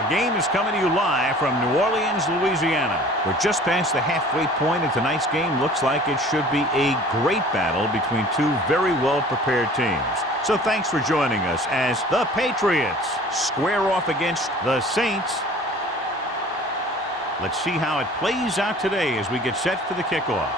Our game is coming to you live from New Orleans, Louisiana. We're just past the halfway point of tonight's game. Looks like it should be a great battle between two very well-prepared teams. So thanks for joining us as the Patriots square off against the Saints. Let's see how it plays out today as we get set for the kickoff.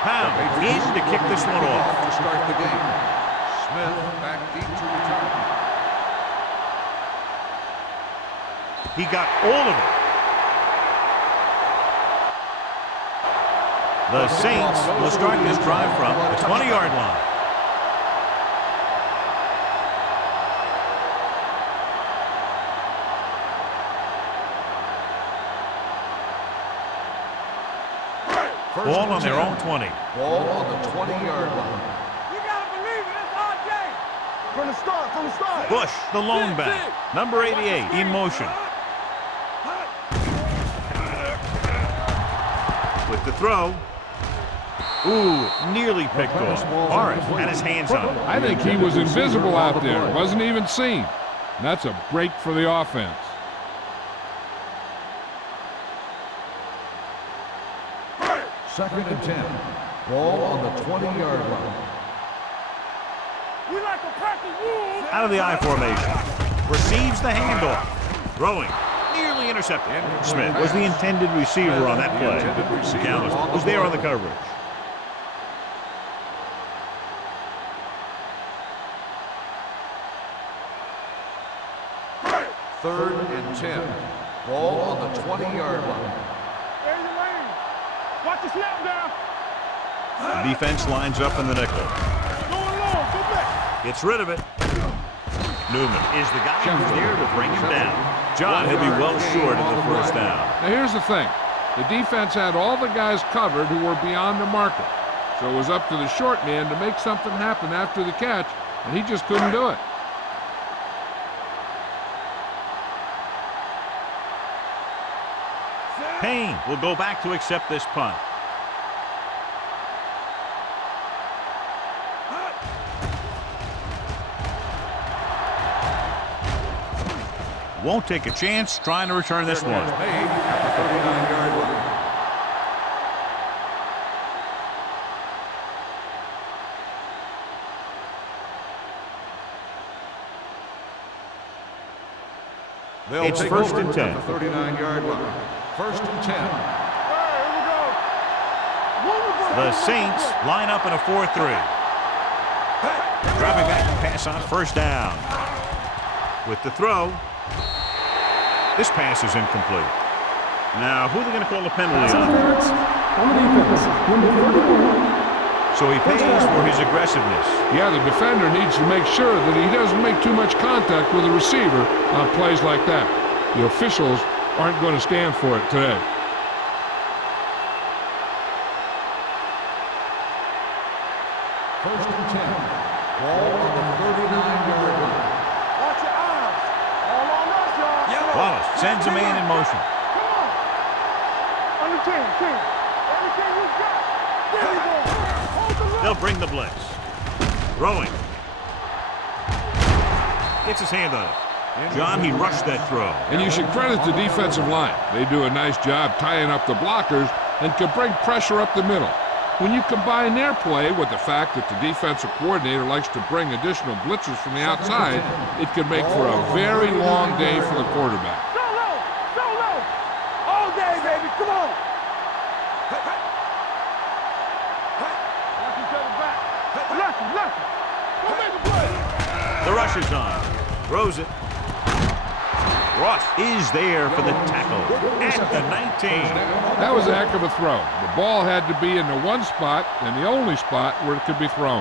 Pound in to kick this one off. To start the game. Smith back deep to return. He got all of it. The Saints will start this drive from the 20-yard line. Ball on their own 20. Ball on the 20-yard line. You gotta believe it, it's our game. From the start. Bush, the lone back. Number 88 in motion. With the throw. Ooh, nearly picked off. Morris had his hands on it. I think he was invisible out there. Wasn't even seen. And that's a break for the offense. Second and 10. Ball on the 20-yard line. We like a practice rule. Out of the I formation. Receives the handoff. Throwing. Nearly intercepted. Smith was the intended receiver on that play. Gallis was there on the coverage. Third and 10. Ball on the 20-yard line. There's your lane. Watch the snap down. The defense lines up in the nickel. Going long, go back. Gets rid of it. Newman is the guy who's there to bring him down. John, he'll be well short of the first down. Now here's the thing. The defense had all the guys covered who were beyond the marker. So it was up to the short man to make something happen after the catch, and he just couldn't do it. Payne will go back to accept this punt. Won't take a chance trying to return this one. Made at the 39-yard line. It's first and 10. At the 39-yard line. First and 10. Here we go. The Saints line up in a 4-3. Dropping back to pass on first down. With the throw. This pass is incomplete. Now, who are they going to call the penalty on? So he pays for his aggressiveness. Yeah, the defender needs to make sure that he doesn't make too much contact with the receiver on plays like that. The officials aren't going to stand for it today. First and 10. Ball on the 39-yard line. Watch your eyes. All on us, y'all. Wallace sends a man in motion. Come on. On the 10. Everything we got. There we go. Hold the line. They'll bring the blitz. Throwing. Gets his hand on it. John, he rushed that throw. And you should credit the defensive line. They do a nice job tying up the blockers and can bring pressure up the middle. When you combine their play with the fact that the defensive coordinator likes to bring additional blitzers from the outside, it can make for a very long day for the quarterback. Solo. All day, baby. Come on. Watch each other back. Lucky. Go make a play. The rush is on. Throws it. Ross is there for the tackle at the 19. That was a heck of a throw. The ball had to be in the one spot and the only spot where it could be thrown.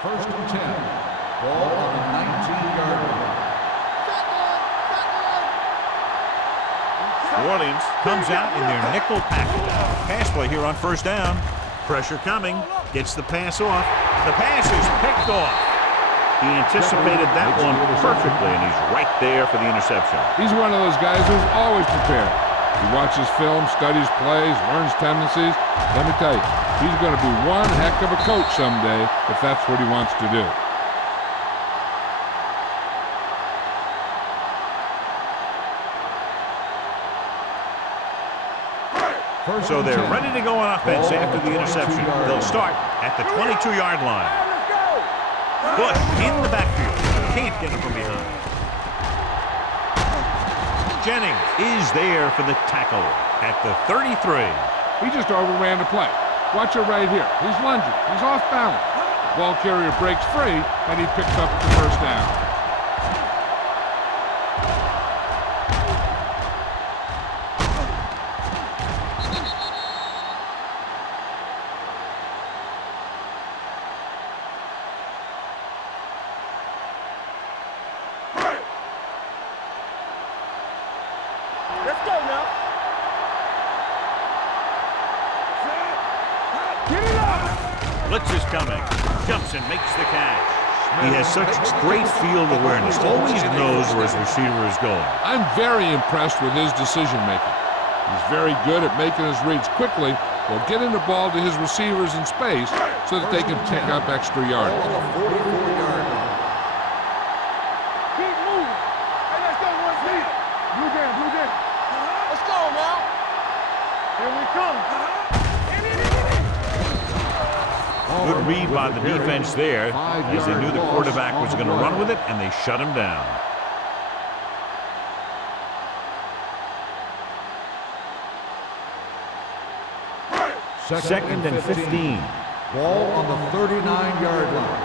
First and 10. Ball on the 19-yard line. New Orleans comes out in their nickel package. Pass play here on first down. Pressure coming. Gets the pass off. The pass is picked off. He anticipated that one perfectly, and he's right there for the interception. He's one of those guys who's always prepared. He watches film, studies plays, learns tendencies. Let me tell you, he's going to be one heck of a coach someday if that's what he wants to do. So they're ready to go on offense after the interception. They'll start at the 22-yard line. Bush in the backfield. Can't get him from behind. Jennings is there for the tackle at the 33. He just overran the play. Watch it right here. He's lunging. He's off balance. Ball carrier breaks free, and he picks up the first down. Let's go now. Get it up. Blitz is coming. Jumps and makes the catch. He has such great field awareness. Always knows where his receiver is going. I'm very impressed with his decision-making. He's very good at making his reads quickly while getting the ball to his receivers in space so that they can pick up extra yardage. Keep moving. Hey, let's go, one team. Blue game, blue game. Let's go now. Here we come. Good read by the defense there, as they knew the quarterback was going to run with it, and they shut him down. Second and 15. Ball on the 39-yard line.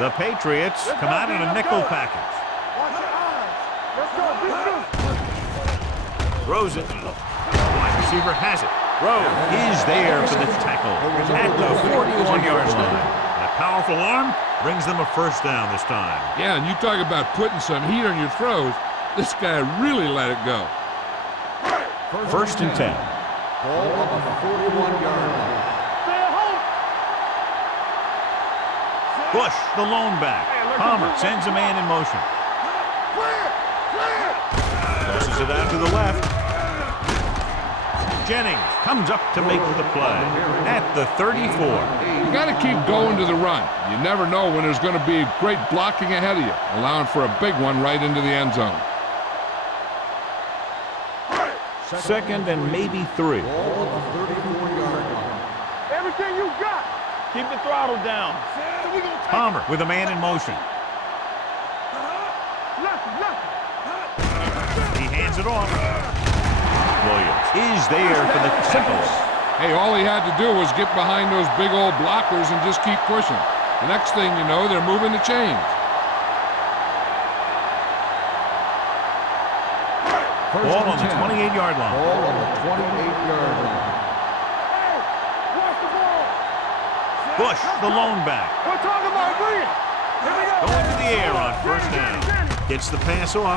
The Patriots come out in a nickel package. Watch your eyes. Let's go. Throws it. Wide receiver has it. Rowe is there for the tackle at the 41-yard line. A powerful arm brings them a first down this time. Yeah, and you talk about putting some heat on your throws. This guy really let it go. First and 10. Ball on the 41-yard line. Stay at home. Bush, the lone back. Palmer sends a man in motion. Clear. Tosses it out to the left. Jennings comes up to make the play at the 34. You got to keep going to the run. You never know when there's going to be great blocking ahead of you, allowing for a big one right into the end zone. Second and maybe 3. Ball on the 34-yard line. Everything you got. Keep the throttle down. Palmer with a man in motion. He hands it off. Williams is there for the tackle. Hey, all he had to do was get behind those big old blockers and just keep pushing. The next thing you know, they're moving the chains. Ball on the 28-yard line. Ball on the 28-yard line. Hey, watch the ball. Bush, the lone back. We're talking about bring it. Here we go. Going to the air on first down. Gets the pass off.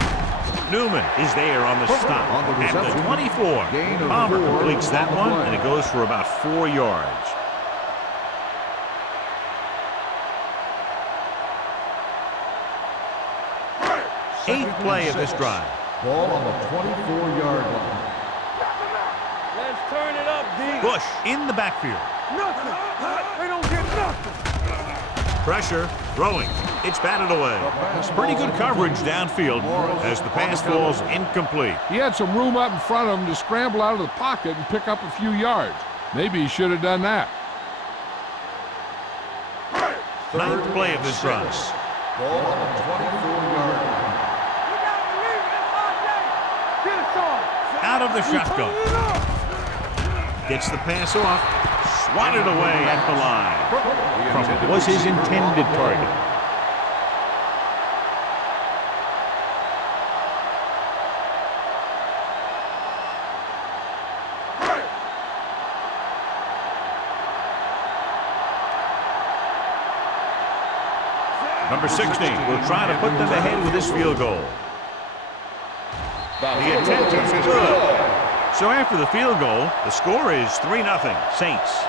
Newman is there on the stop On the at the reception. 24. Gain of Palmer 4 completes that on the one, play. and it goes for about 4 yards. Eighth play of this drive. Ball on the 24-yard line. Let's turn it up, D. Bush in the backfield. Nothing. They don't get nothing. Pressure, throwing. It's batted away. Pretty good coverage downfield as the pass falls incomplete. He had some room up in front of him to scramble out of the pocket and pick up a few yards. Maybe he should have done that. Ninth play of this drive. Ball on the 24-yard line. You gotta believe it. It's our day. Get it, Sean. Out of the shotgun. Turn it up. Gets the pass off. Swatted away at the line. From what was his intended target. Number 16 will try to put them ahead with this field goal. The attempt is good. So after the field goal, the score is 3-0 Saints.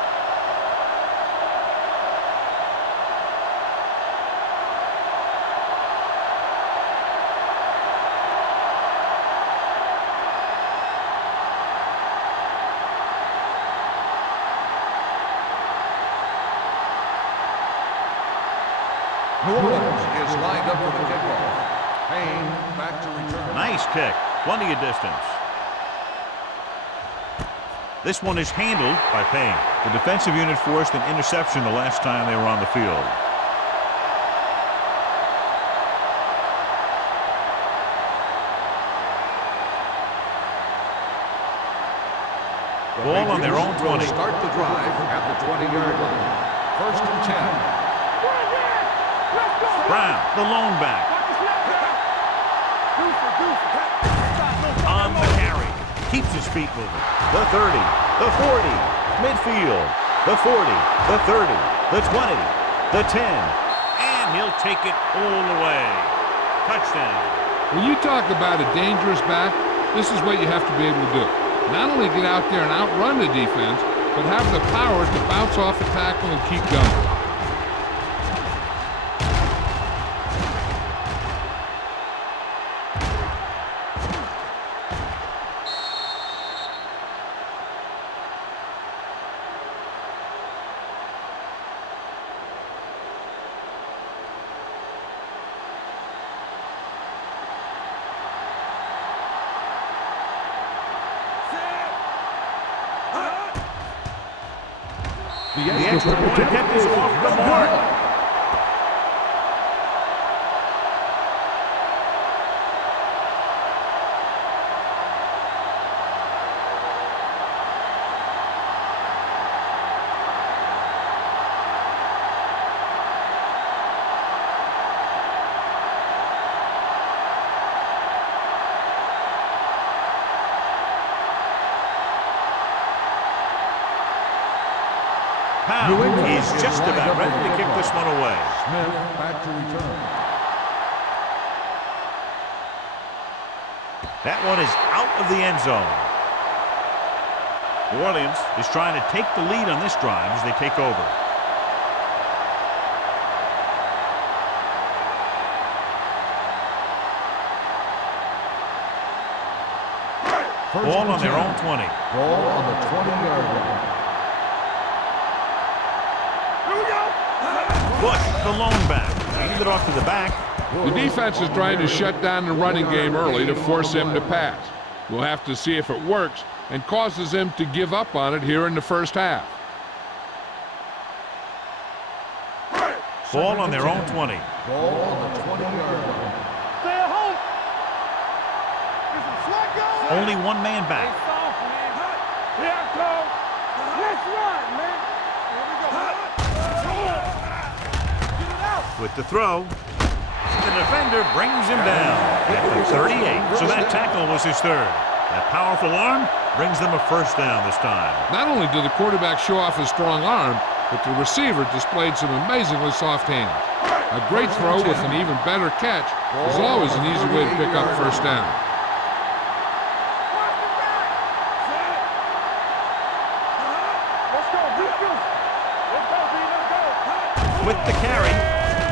lined up for the kickoff. Payne back to return. Nice kick. Plenty of distance. This one is handled by Payne. The defensive unit forced an interception the last time they were on the field. Ball on their own 20. Start the drive at the 20-yard line. First and 10. Brown, the lone back. On the carry. Keeps his feet moving. The 30, the 40, midfield, the 40, the 30, the 20, the 10, and he'll take it all the way. Touchdown. When you talk about a dangerous back, this is what you have to be able to do. Not only get out there and outrun the defense, but have the power to bounce off a tackle and keep going. The extra point attempt is off the mark. Pound is just about ready to kick this one away. Smith back to return. That one is out of the end zone. New Orleans is trying to take the lead on this drive as they take over. Ball on their own 20. Ball on the 20-yard line. Bush, the lone back. Hand it off to the back. The defense is trying to shut down the running game early to force him to pass. We'll have to see if it works and causes him to give up on it here in the first half. Ball on their own 20. Ball on the 20-yard line. Stay at home. Only one man back. Here I come. Let's run, man. Here we go. With the throw, the defender brings him down at the 38. So that tackle was his third. That powerful arm brings them a first down this time. Not only did the quarterback show off his strong arm, but the receiver displayed some amazingly soft hands. A great throw with an even better catch is always an easy way to pick up first down. With the carry,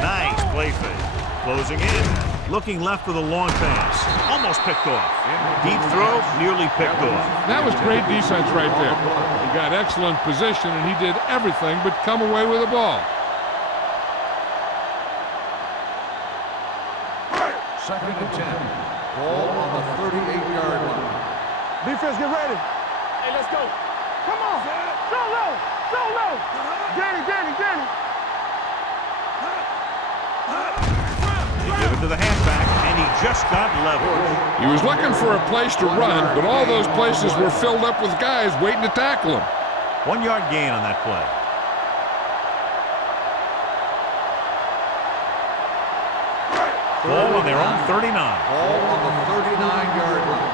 nice play fake. Closing in, looking left for the long pass. Almost picked off. Deep throw, nearly picked off. That was great defense right there. He got excellent position, and he did everything but come away with the ball. Second and 10. Ball on the 38-yard line. Defense, get ready. Hey, let's go. Come on. So low. So low. Danny. They give it to the halfback, and he just got leveled. He was looking for a place to run, but all those places were filled up with guys waiting to tackle him. 1 yard gain on that play. Ball on their own 39. Ball on the 39-yard line.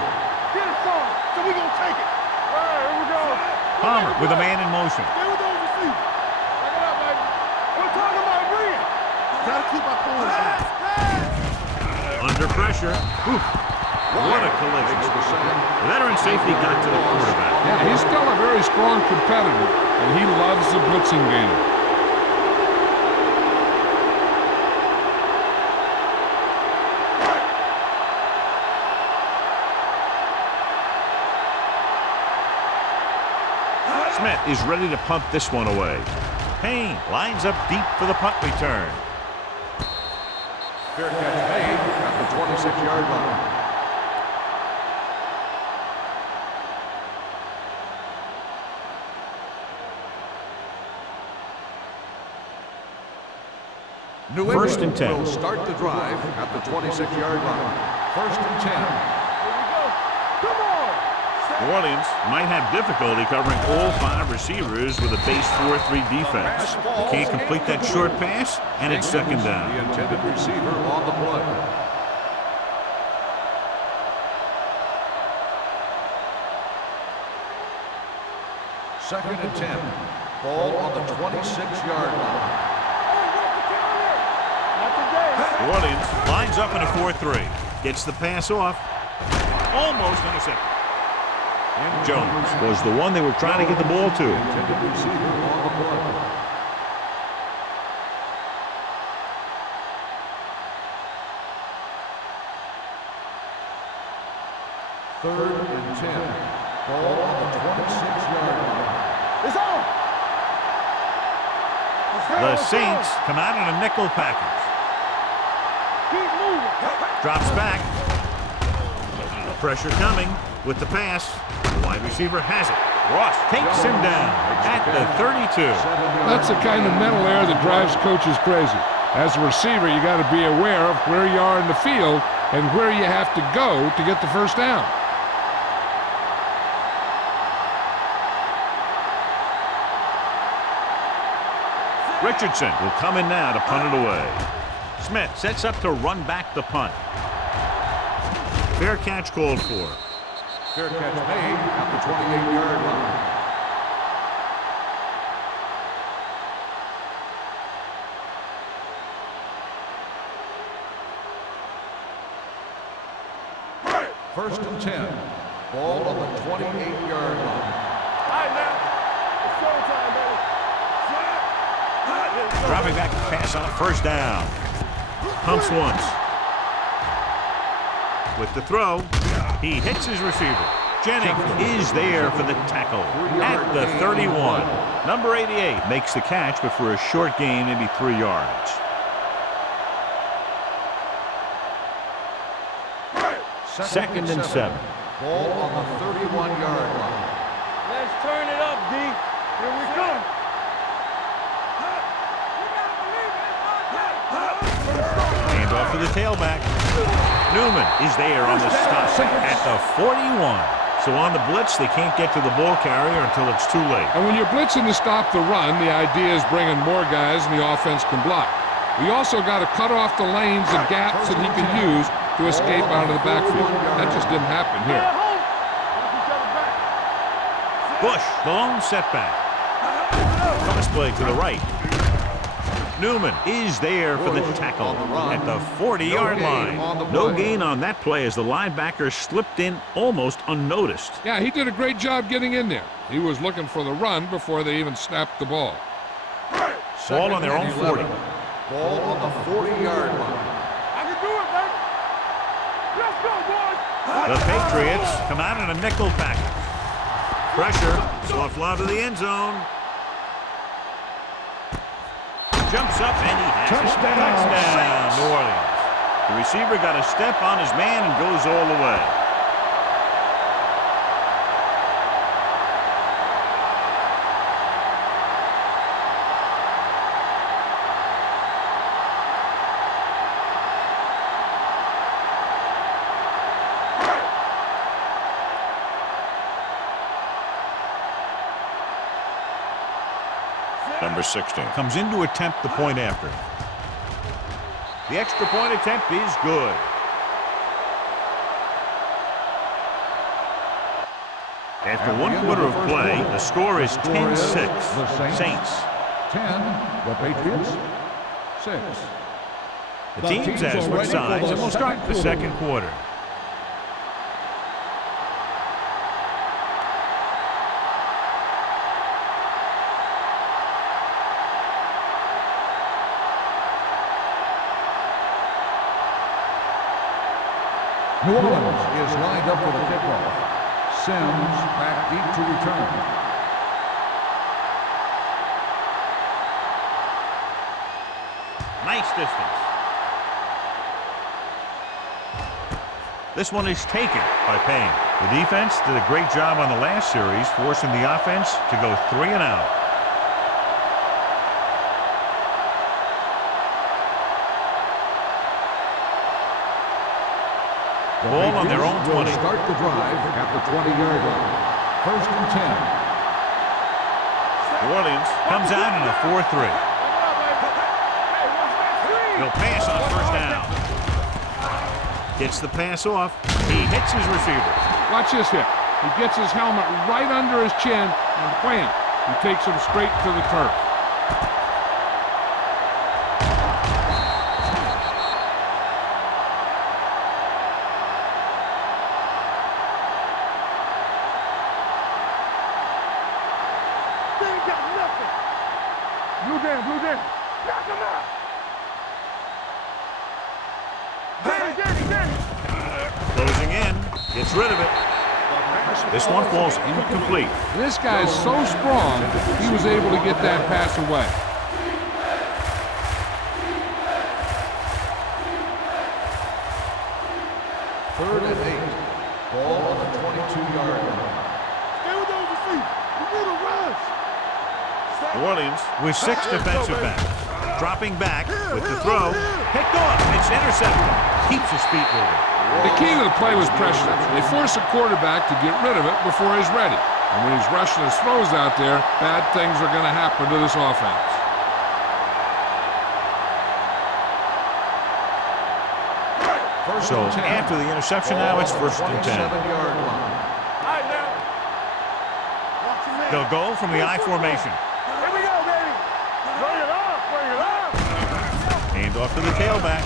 Get it started. So we gonna take it. All right, here we go. Palmer with a man in motion. Stay with those receivers. Back it up, baby. We're talking about agreeing. Gotta keep our points. Under pressure. Oof. What a collision. The veteran safety got to the quarterback. Yeah, he's still a very strong competitor, and he loves the blitzing game. Smith is ready to punt this one away. Payne lines up deep for the punt return. Fair catch made at the 26-yard line. New First England and 10. will start the drive at the 26-yard line. First and 10. Here we go. Come on. New Orleans might have difficulty covering all 5 receivers with a base 4-3 defense. Can't complete that short pass, and it's second down. The intended receiver on the play. Second and 10. Ball on the 26-yard line. New Orleans lines up in a 4-3. Gets the pass off. Almost intercepted. Jones was the one they were trying to get the ball to. Intended receiver on the play. Third and 10. Ball on the 26-yard line. It's on. The Saints come out in a nickel package. Keep moving. Drops back. Pressure coming with the pass. The wide receiver has it. Ross takes him down at the 32. That's the kind of mental error that drives coaches crazy. As a receiver, you got to be aware of where you are in the field and where you have to go to get the first down. Richardson will come in now to punt it away. Smith sets up to run back the punt. Fair catch called for. Fair catch made at the 28-yard line. First and 10. Ball on the 28-yard line. All right, now. It's showtime, baby. Dropping back to pass on a first down. Pumps once. With the throw, he hits his receiver. Jennings is there for the tackle at the 31. Number 88 makes the catch, but for a short gain, maybe 3 yards. Second and 7. Ball on the 31-yard line. Let's turn it up, D. Here we come. Hand off to the tailback. Newman is there on the stop at the 41. So on the blitz, they can't get to the ball carrier until it's too late. And when you're blitzing to stop the run, the idea is bringing more guys and the offense can block. We also got to cut off the lanes and gaps that he can use to escape out of the backfield. That just didn't happen here. Bush, the lone setback. Cross play to the right. Newman is there for the tackle at the 40-yard line. No gain on that play as the linebacker slipped in almost unnoticed. Yeah, he did a great job getting in there. He was looking for the run before they even snapped the ball. Ball on their own 40. Ball on the 40-yard line. I can do it, baby. Let's go, boys. The Patriots come out in a nickel package. Pressure, soft lob to the end zone. Jumps up and he has it. Touchdown, New Orleans. The receiver got a step on his man and goes all the way. Number 16 comes in to attempt the point after. The extra point attempt is good. After 1 quarter of play, the score is 10-6. Saints. 10, the Patriots. 6. The teams have switched sides and will start the second quarter. New Orleans is lined up for the kickoff. Sims back deep to return. Nice distance. This one is taken by Payne. The defense did a great job on the last series, forcing the offense to go 3 and out. Ball on their own 20. Start the drive at the 20-yard line. 1st and 10. New Orleans comes out in a 4-3. He'll pass on 1st down. Gets the pass off. He hits his receiver. Watch this hit. He gets his helmet right under his chin, and wham, he takes him straight to the turf. Blue down. Knock him out. Closing in. Gets rid of it. This one falls incomplete. This guy is so strong, he was able to get that pass away. Third and 8. Ball on the 22-yard line. Stay with those receivers. You need a rush. New Orleans with 6 defensive backs. Dropping back with the throw. Picked off. It's intercepted. Keeps his feet moving. The key to the play was pressure. They force the quarterback to get rid of it before he's ready. And when he's rushing his throws out there, bad things are going to happen to this offense. First So and 10. after the interception now, it's 1st and 10. 27-yard line. All right, now. Watch your man. They'll go from the I formation. Here we go, baby. Bring it up. Hand off to the tailback.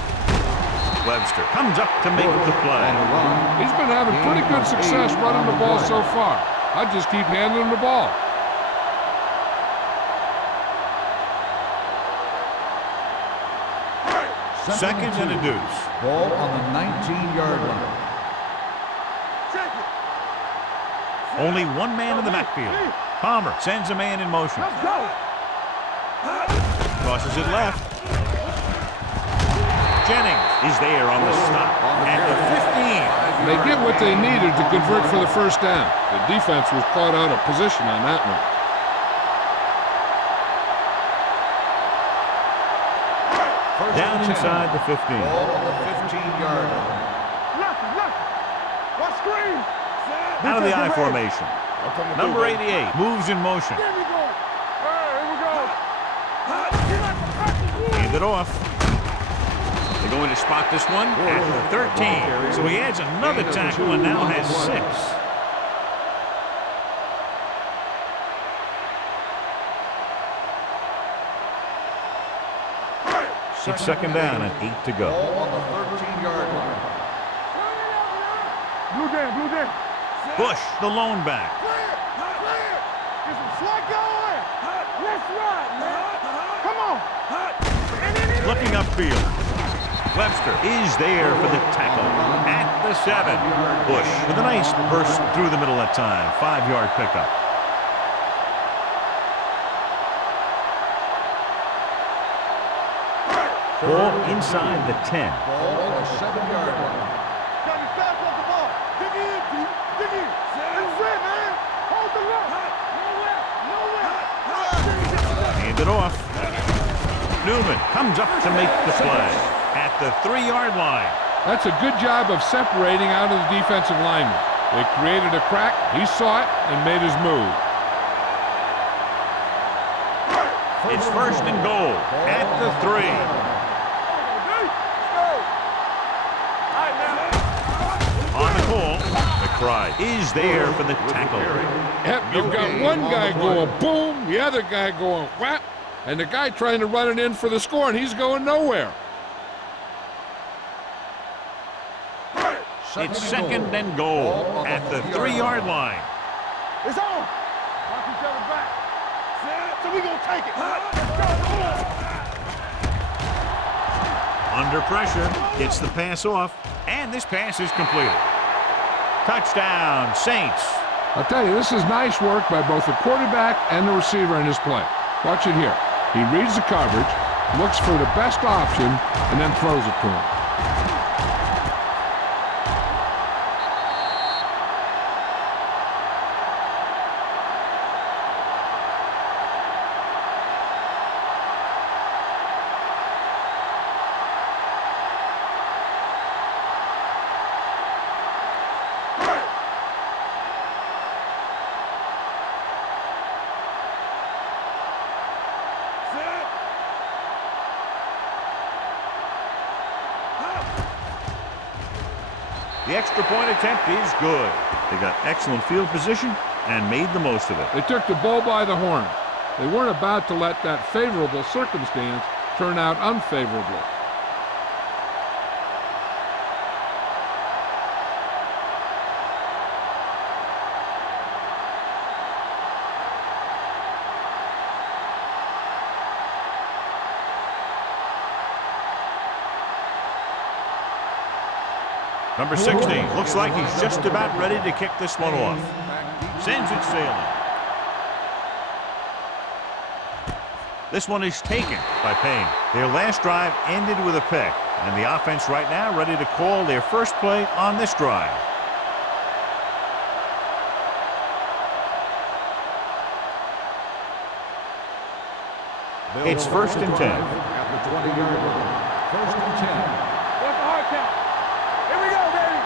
Webster comes up to make the play. On the run. He's been having pretty good success running the ball so far. I just keep handing him the ball. Second and a deuce. Ball on the 19-yard line. Check it. Only one man in the backfield. Palmer sends a man in motion. Let's go. Crosses it left. Jennings is there on the stop at the 15. They get what they needed to convert for the 1st down. The defense was caught out of position on that one. Down inside the 15. Ball on the 15-yard line. Look. Watch screen. Out of the I formation. Number 88 moves in motion. Here we go. Here we go. Hand it off. They're going to spot this one at the 13. So he adds another tackle and now has 6. It's 2nd down and 8 to go. Ball on the 13-yard line. Blue down. Bush, the lone back. Clear. Get some slack going. Let's run, man. Come on. Looking upfield. Webster is there for the tackle at the 7. Bush with a nice burst through the middle that time. 5-yard pickup. Ball inside the 10. Ball on the 7-yard line. Got me fast off the ball. Dig in, D. Dig in. That's it, man. Hold the look. Nowhere. Hand it off. Newman comes up to make the play at the 3-yard line. That's a good job of separating out of the defensive lineman. They created a crack, he saw it, and made his move. It's 1st and goal at the 3. On the call, McBride is there for the tackle. Yep, you've got one guy going boom, the other guy going whap, and the guy trying to run it in for the score, and he's going nowhere. It's 2nd and goal at the 3-yard line. It's on. Watch each other back. So we gonna take it. Under pressure, gets the pass off, and this pass is completed. Touchdown, Saints. I'll tell you, this is nice work by both the quarterback and the receiver in this play. Watch it here. He reads the coverage, looks for the best option, and then throws it to him. The extra point attempt is good. They got excellent field position and made the most of it. They took the bull by the horn. They weren't about to let that favorable circumstance turn out unfavorably. Number 16 looks like he's just about ready to kick this one off. Sends it sailing. This one is taken by Payne. Their last drive ended with a pick, and the offense right now ready to call their first play on this drive. It's 1st and 10. At the 20-yard line. 1st and 10. What's the hard count? Here we go, baby.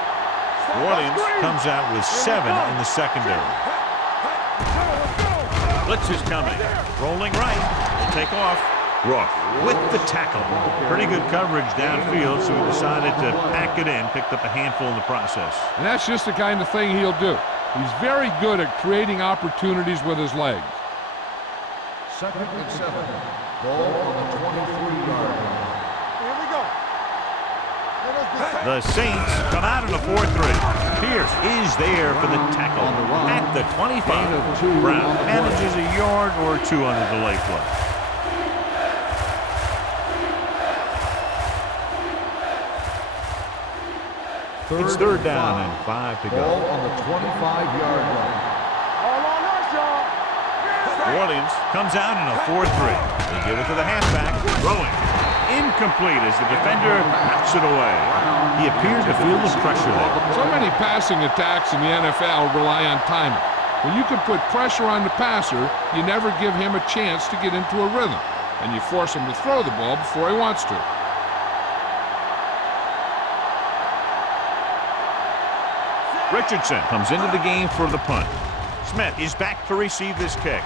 New Orleans comes out with 7 in the secondary. Blitz is coming. Rolling right. Take off. Rough with the tackle. Pretty good coverage downfield, so he decided to pack it in. Picked up a handful in the process. And that's just the kind of thing he'll do. He's very good at creating opportunities with his legs. 2nd and 7. Ball on the 23-yard line. Here we go. The Saints come out in a 4-3. Pierce is there for the tackle at the 25. Brown manages a yard or two on the delay play. It's 3rd down and 5 to go. Ball on the 25-yard line. All on us, y'all. New Orleans comes out in a 4-3. They give it to the halfback. Throwing. Incomplete as the defender knocks it away. He appeared to feel the pressure there. So many passing attacks in the NFL rely on timing. When you can put pressure on the passer, you never give him a chance to get into a rhythm, and you force him to throw the ball before he wants to. Richardson comes into the game for the punt. Smith is back to receive this kick.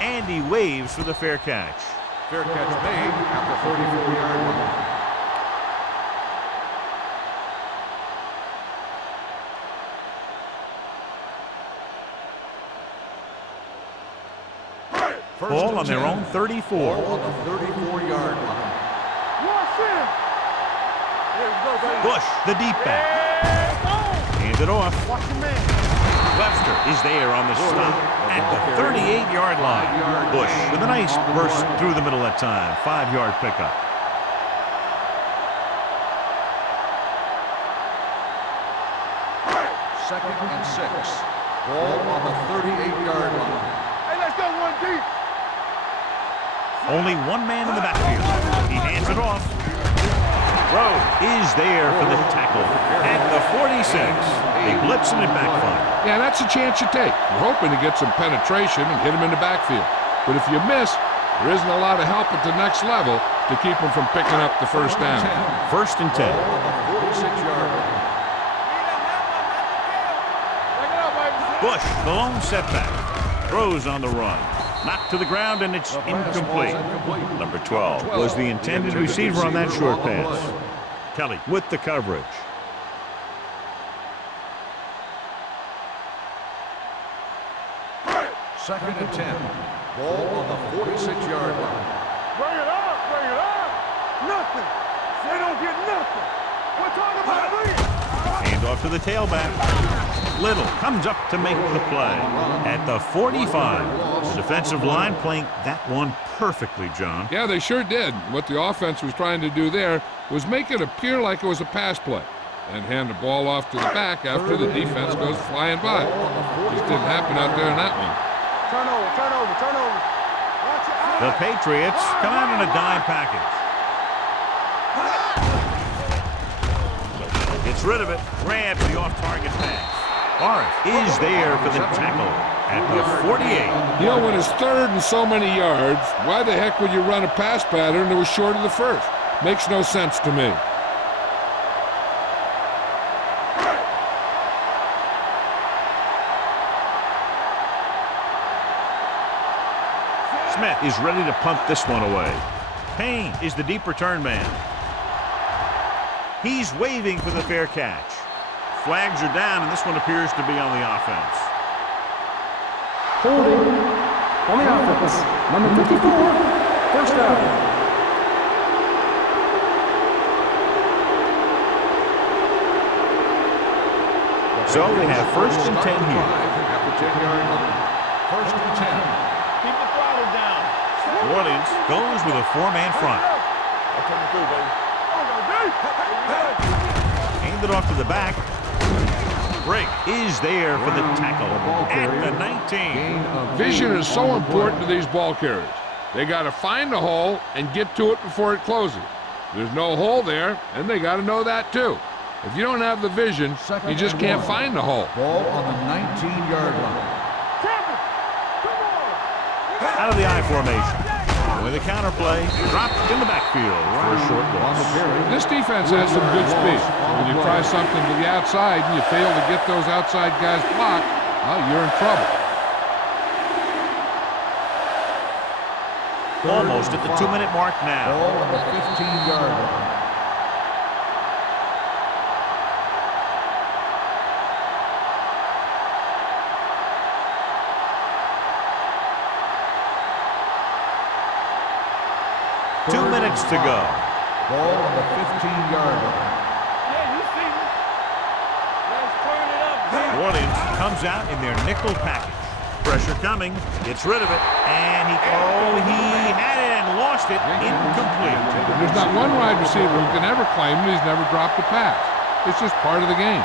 And he waves for the fair catch. Fair catch made at the 34-yard line. Ball on their own 34. Ball on the 34-yard line. Bush, the deep back. Hands it off. Watch your man. Webster is there on the stop at the 38-yard line. Bush with a nice burst through the middle that time. 5-yard pickup. Second and 6. Ball on the 38-yard line. Hey, let's go one deep. Only one man in the backfield. He hands it off. Rowe is there for the tackle at the 46. They blitz and it backfire. Yeah, that's a chance you take. You're hoping to get some penetration and hit him in the backfield. But if you miss, there isn't a lot of help at the next level to keep him from picking up the first down. 1st and 10. Ball on the 46-yard line. Bush, the lone setback. Throws on the run. Knocked to the ground, and it's incomplete. Number 12 was the intended receiver on that short pass. Kelly with the coverage. Second and 10. Ball on the 46-yard line. Bring it up, bring it up. Nothing. They don't get nothing. We're talking about me. Hand off to the tailback. Little comes up to make the play at the 45. The defensive line playing that one perfectly, John. Yeah, they sure did. What the offense was trying to do there was make it appear like it was a pass play and hand the ball off to the back after the defense goes flying by. Just didn't happen out there in that one. Turnover, turnover, turnover. Watch it. The Patriots come out in a dime package. Gets rid of it. Grabs the off-target pass. Barnes is there for the tackle at the 48. You know, when it's 3rd and so many yards, why the heck would you run a pass pattern that was short of the first? Makes no sense to me. Smith is ready to punt this one away. Payne is the deep return man. He's waving for the fair catch. Flags are down, and this one appears to be on the offense. Holding on the offense. Number 54, first down. So they have first and 10 here. At the 10-yard line. First and 10. Keep the throttle down. New Orleans goes with a four-man front. I'm coming through, baby. Aimed it off to the back. Break is there for the tackle at the 19. Vision is so important to these ball carriers. They got to find the hole and get to it before it closes. There's no hole there, and they got to know that too. If you don't have the vision, you just can't find the hole. Ball on the 19-yard line. Out of the I formation. With a counter play, dropped in the backfield for a short loss. This defense has some good speed. When you try something to the outside and you fail to get those outside guys blocked, well, you're in trouble. Almost at the 2-minute mark now. Ball on the 15-yard line. Two minutes to go. Ball on the 15-yard line. Yeah, you see me. Let's turn it up, baby. New Orleans comes out in their nickel package. Pressure coming, gets rid of it, and he had it and lost it. Incomplete. There's not one wide receiver who can ever claim that he's never dropped a pass. It's just part of the game.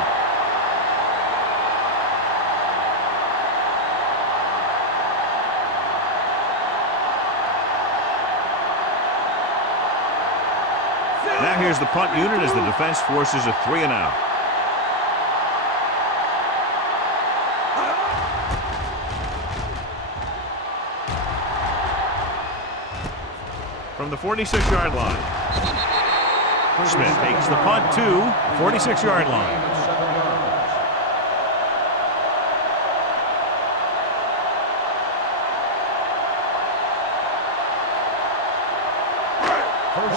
Now here's the punt unit as the defense forces a 3-and-out. From the 46-yard line. Smith takes the punt to 46-yard line.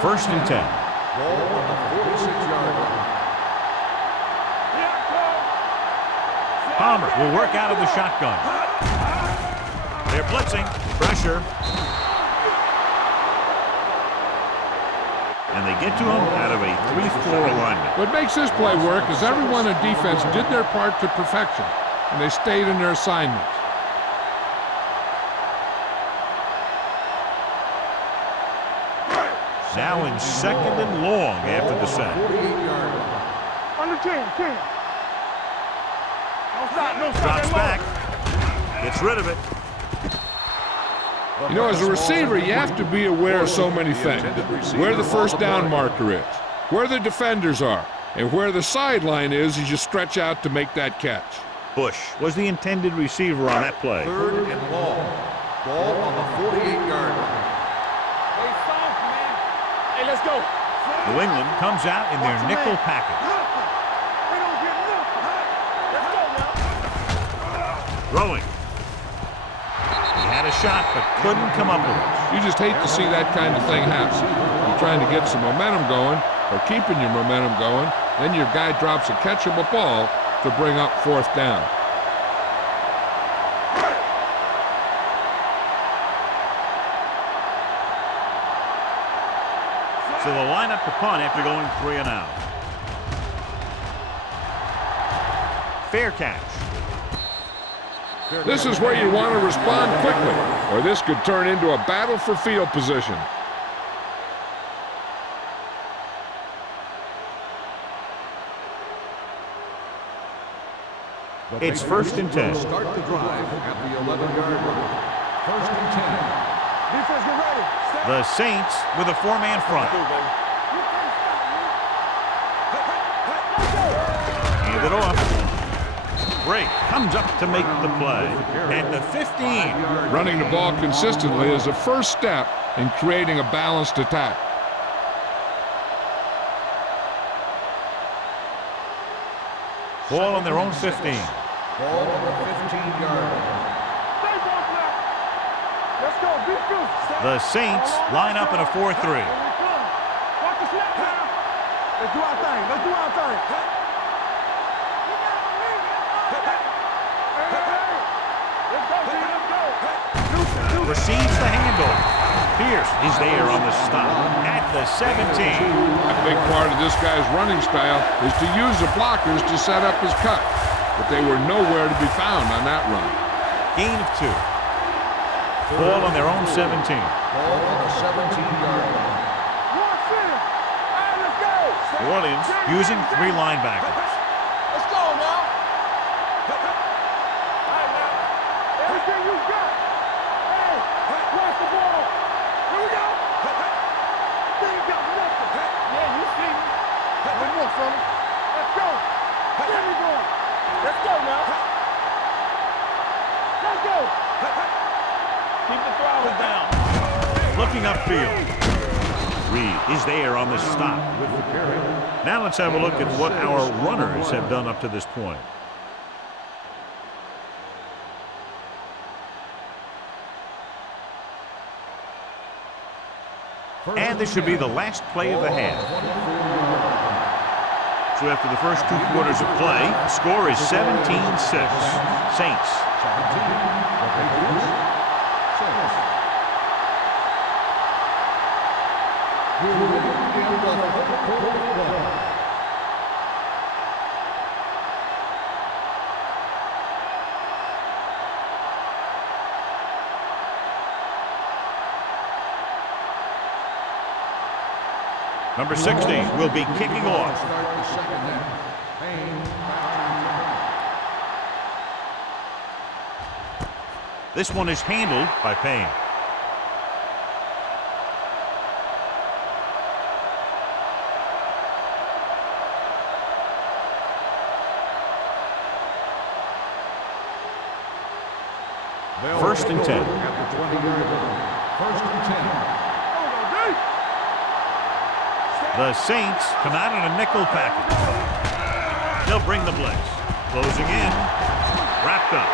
First and 10. Ball on the 46-yard line. Palmer will work out of the shotgun. They're blitzing. Pressure. And they get to him out of a 3-4 alignment. What makes this play work is everyone in defense did their part to perfection, and they stayed in their assignments. Now in second and long after the sack. 48-yard line. On the 10. No stop. Drops back. Gets rid of it. You know, as a receiver, you have to be aware of so many things. Where the first down marker is, where the defenders are, and where the sideline is as you stretch out to make that catch. Bush was the intended receiver on that play. Third and long. Ball on the 48-yard line. Hey, soft, man. Hey, let's go. New England comes out in their nickel package. We don't get nothing. Let's go now. Throwing. He had a shot, but couldn't come up with it. You just hate to see that kind of thing happen. You're trying to get some momentum going, or keeping your momentum going, then your guy drops a catchable ball to bring up fourth down. So they'll line up the punt after going 3-and-out. Fair catch. This is where you want to respond quickly, or this could turn into a battle for field position. It's first and 10. Start the drive at the 11-yard line. First and 10. Defense, get ready. The Saints with a four-man front. Hand it off. Break comes up to make the play. At the 15. Running the ball consistently is a first step in creating a balanced attack. Ball on their own 15. Ball on the 15-yard line. Stay ball flat. Let's go. Beat you. The Saints line up in a 4-3. Here we come. Watch the snap now. Let's do our thing. receives the handoff. Pierce is there on the stop at the 17. A big part of this guy's running style is to use the blockers to set up his cut, but they were nowhere to be found on that run. Gain of 2. Ball on their own 17. Ball on the 17-yard line. New Orleans using 3 linebackers. Let's go now. All right, now. Everything you got. Hey, watch the ball. Here we go. They ain't got nothing. Yeah, you see me. One more, fella. Let's go. There we go. Let's go now. Let's go. Keep the throttle down. Looking upfield. Reed is there on the stop with the carry. Now let's have a look at what our runners have done up to this point. And this should be the last play of the half. So after the first 2 quarters of play, the score is 17-6. Saints. 17. Here we begin the fourth quarter. Number 60 will be kicking off. Start the second half. Payne back to return. This one is handled by Payne. First and 10. At the 20-yard line. First and 10. The Saints come out in a nickel package. They'll bring the blitz. Closing in. Wrapped up.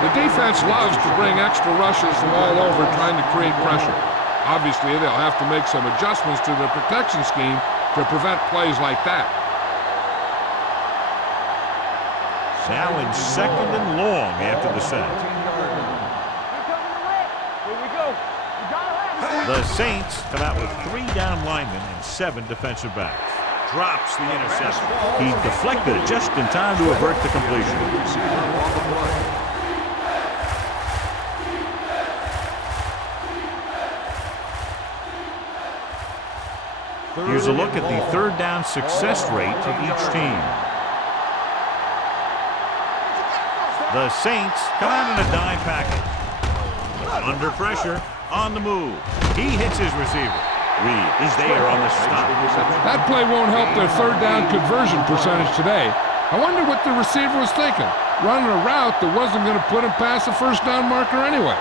The defense loves to bring extra rushes from all over trying to create pressure. Obviously, they'll have to make some adjustments to their protection scheme to prevent plays like that. Now in second and long after the sack. The Saints come out with 3 down linemen and 7 defensive backs. Drops the interception. He deflected it just in time to avert the completion. Here's a look at the 3rd down success rate of each team. The Saints come out in a dime package. Under pressure. On the move. He hits his receiver. Reed is there on the stop. That play won't help their 3rd down conversion percentage today. I wonder what the receiver was thinking. Running a route that wasn't going to put him past the 1st down marker anyway.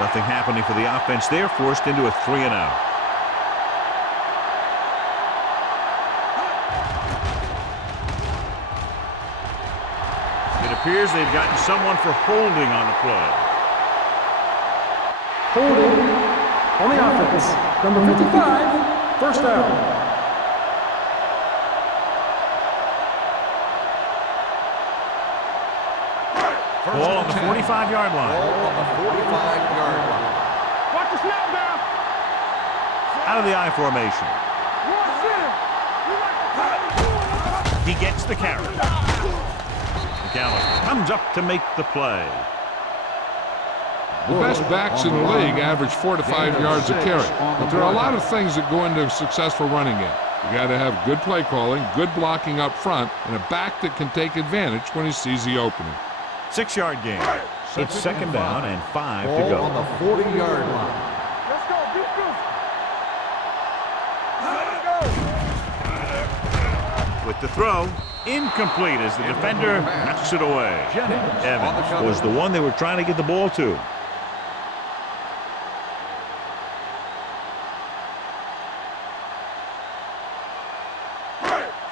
Nothing happening for the offense. They're forced into a 3-and-out. Appears they've gotten someone for holding on the play. Holding on the offense. Number 55, first down. Ball on the 45-yard line. Ball on the 45-yard line. Watch the snap down. Out of the I formation. He gets the carry. McAllister comes up to make the play. The best backs in the league average 4 to 5 yards a carry. But there are a lot of things that go into a successful running game. You got to have good play calling, good blocking up front, and a back that can take advantage when he sees the opening. 6-yard gain. It's second down and 5 to Ball go. on the 40-yard line. Let's go. Be good. With the throw, incomplete as the defender knocks it away. Evans was the one they were trying to get the ball to.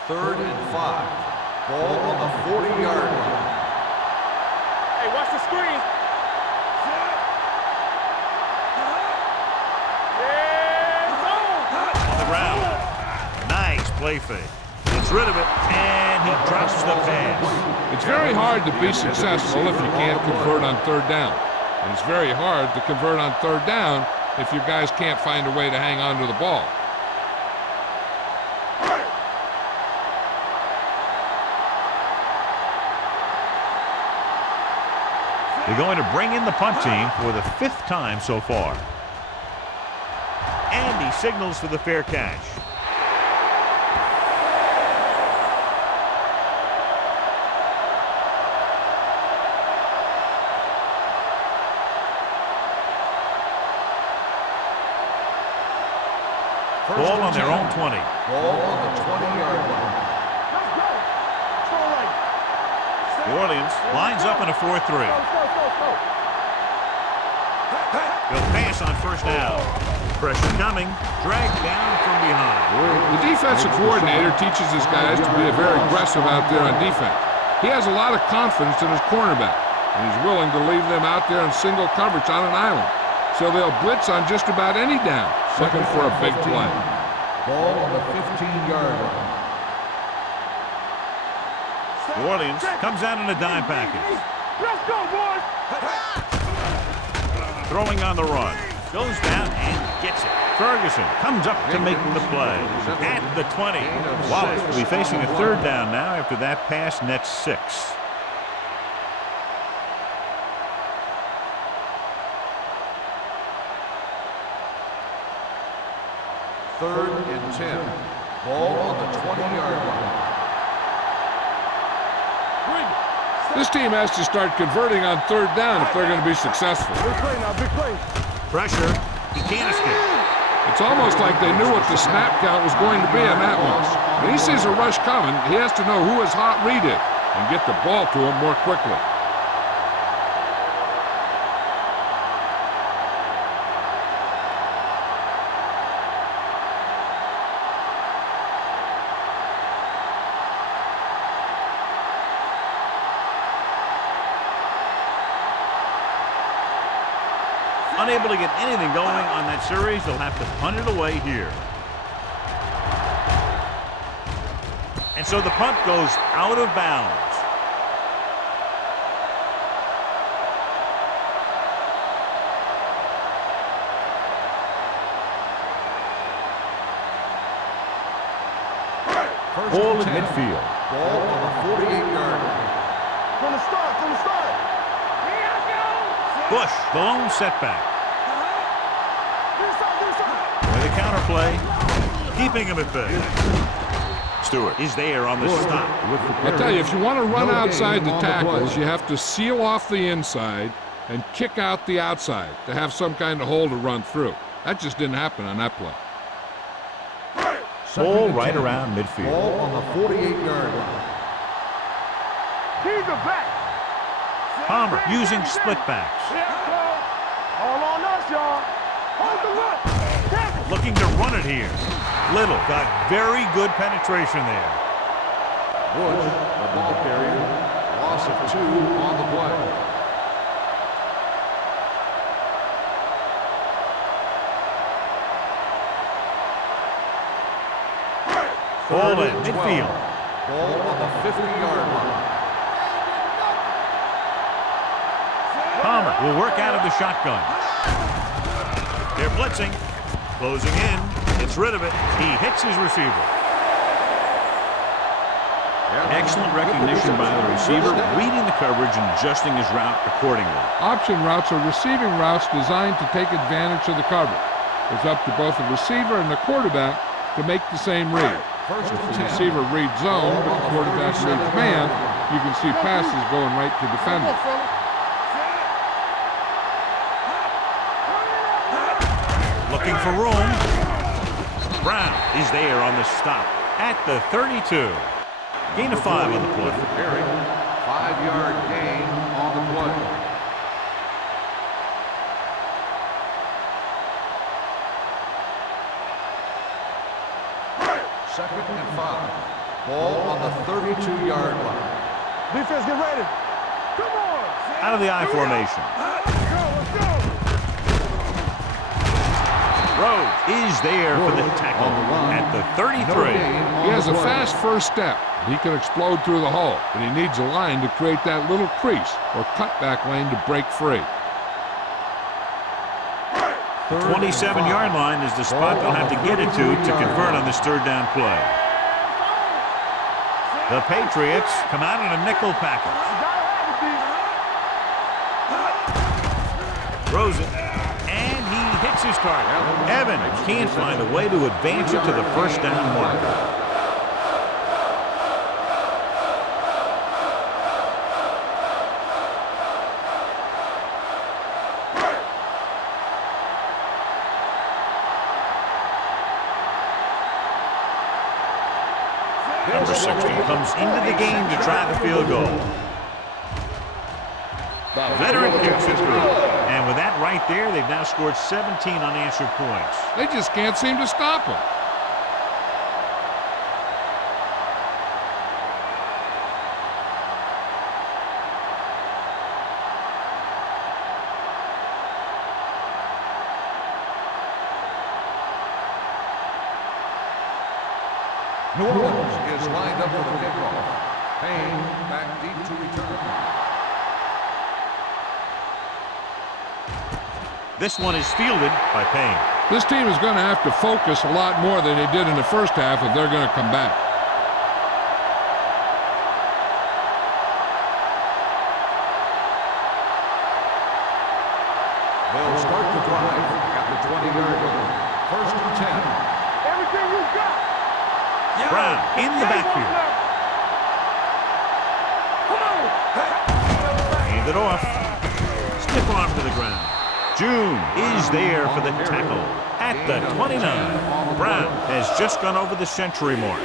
Third and 5. Ball on the 40-yard line. Hey, watch the screen. On the ground. Nice play fake. Gets rid of it, and he drops the pass. It's very hard to be successful if you can't convert on third down. And it's very hard to convert on third down if your guys can't find a way to hang on to the ball. They're going to bring in the punt team for the 5th time so far. And he signals for the fair catch. Ball on their own 20. Ball on the 20-yard line. Let's go. Throw right. New Orleans lines up in a 4-3. Go. He'll pass on first down. Pressure coming. Dragged down from behind. The defensive coordinator teaches his guys to be very aggressive out there on defense. He has a lot of confidence in his cornerback, and he's willing to leave them out there in single coverage on an island. So they'll blitz on just about any down, looking for a big play. Ball on the 15-yard line. New Orleans comes out in a dime package. Let's go, boys. Throwing on the run. Goes down and gets it. Ferguson comes up to make the play. At the 20. Wallace will be facing a third down now after that pass nets 6. Third and 10. Ball on the 20-yard line. This team has to start converting on third down if they're going to be successful. Big play now, big play. Pressure. He can't escape. It's almost like they knew what the snap count was going to be on that one. When he sees a rush coming, he has to know who his hot read is and get the ball to him more quickly. Unable to get anything going on that series, they'll have to punt it away here. And so the punt goes out of bounds. Ball at midfield. Ball on the 48-yard line. From the start. Bush, the lone setback. With a counter play, keeping him at bay. Stewart is there on the stop. I tell you, if you want to run outside the tackles, you have to seal off the inside and kick out the outside to have some kind of hole to run through. That just didn't happen on that play. Ball right around midfield. Ball on the 48-yard line. Keep it back. Palmer using split backs. All on us, y'all. Hold the run. Looking to run it here. Little got very good penetration there. Bush, the ball carrier. Loss of 2 on the play. Ball at midfield. Ball on the 50-yard line. Palmer will work out of the shotgun. They're blitzing. Closing in. Gets rid of it. He hits his receiver. Excellent recognition by the receiver, reading the coverage and adjusting his route accordingly. Option routes are receiving routes designed to take advantage of the coverage. It's up to both the receiver and the quarterback to make the same read. If the receiver reads zone, but the quarterback reads man, you can see passes going right to defenders. Looking for room. Brown is there on the stop at the 32. Gain of 5 on the play. 5-yard gain on the play. Second and 5. Ball on the 32-yard line. Defense, get ready. Come on. Out of the I formation. Let's go. Rhodes is there for the tackle at the 33. He has a fast first step. He can explode through the hole, but he needs a line to create that little crease or cutback lane to break free. 27-yard line is the spot they'll have to get it to convert on this third down play. The Patriots come out in a nickel package. Rosen, and he hits his target. Evans can't find a way to advance it to the first down mark. Number 60 comes into the game to try the field goal. The veteran kicks it through. And with that right there, they've now scored 17 unanswered points. They just can't seem to stop him. New Orleans is lined up for the kickoff. Payne back deep to return. This one is fielded by Payne. This team is going to have to focus a lot more than they did in the first half if they're going to come back. They'll start the drive at the 20-yard line. First and 10. Everything you got. Brown in the backfield. Hand it off. Stiff arm to the ground. June is there for the tackle at the 29. Brown has just gone over the century mark.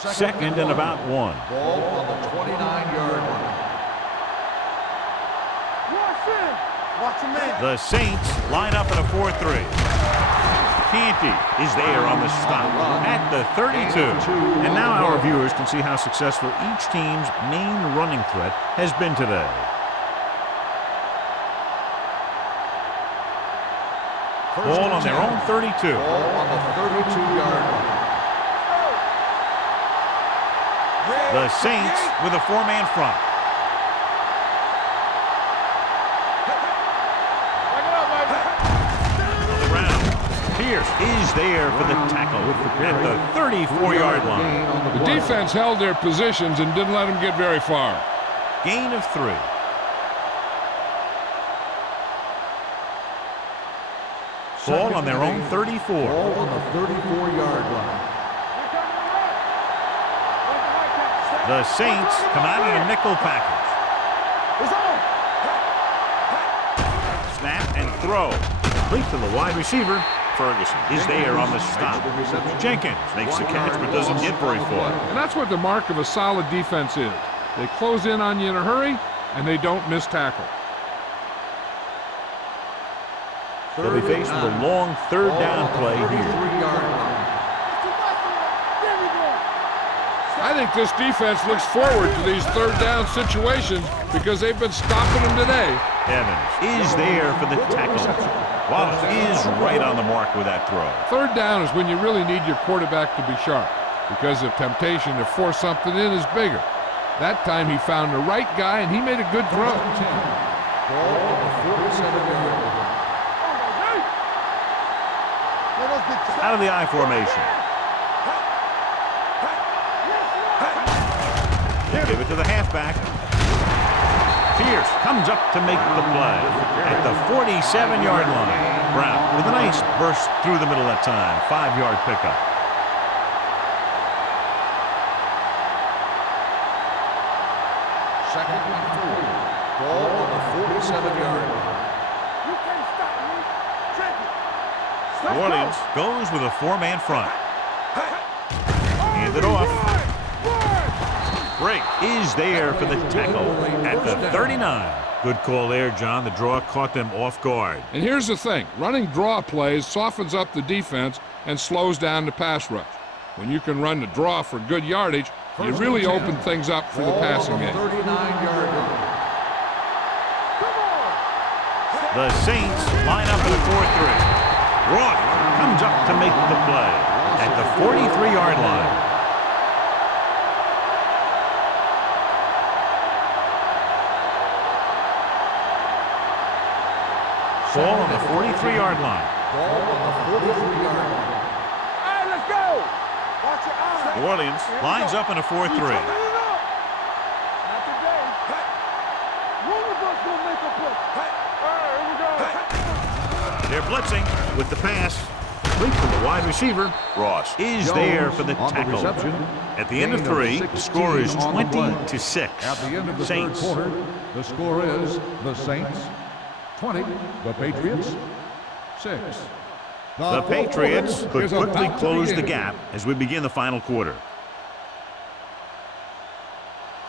Second and about 1. Ball on the 29-yard line. Watch him in. The Saints line up in a 4-3. Canty is there on the stop at the 32. And now our viewers can see how successful each team's main running threat has been today. Ball on their own 32. Ball on the 32-yard line. The Saints with a 4-man front. Pierce is there for the tackle at the 34-yard line. The defense held their positions and didn't let them get very far. Gain of 3. Ball on their own 34. Ball on the 34-yard line. The Saints come out in a nickel package. Snap and throw. Complete to the wide receiver. Ferguson is there on the stop. Jenkins makes the catch but doesn't get very far. And that's what the mark of a solid defense is. They close in on you in a hurry, and they don't miss tackle. They'll be faced with a long third down play here. I think this defense looks forward to these third down situations because they've been stopping them today. Evans is there for the tackle. Wallace is right on the mark with that throw. Third down is when you really need your quarterback to be sharp because the temptation to force something in is bigger. That time he found the right guy and he made a good throw. Ball on the 47-yard line. Out of the I formation. They give it to the halfback. Pierce comes up to make the play at the 47-yard line. Brown with a nice burst through the middle that time. 5-yard pickup. Second and 4. Ball on the 47-yard line. You can't stop me. Check it. New Orleans goes with a 4-man front. Hand it off. Break is there for the tackle at the 39. Good call there, John. The draw caught them off guard. And here's the thing. Running draw plays softens up the defense and slows down the pass rush. When you can run the draw for good yardage, you really open things up for the passing game. 39-yard line. The Saints line up in a 4-3. Roth comes up to make the play at the 43-yard line. Ball on the 43-yard line. Ball on the 43-yard line. Hey, let's go. Watch your eyes. New Orleans lines up in a 4-3. Not today. One of us will make a play. All right, here we go. They're blitzing with the pass. Complete from the wide receiver. Ross is there for the on the tackle. reception. At the end of Gain 3, the score is 16 on the play. 20-6. At the end of the Saints. third quarter, the score is the Saints 20, the Patriots 6. The Patriots could quickly close the gap as we begin the final quarter.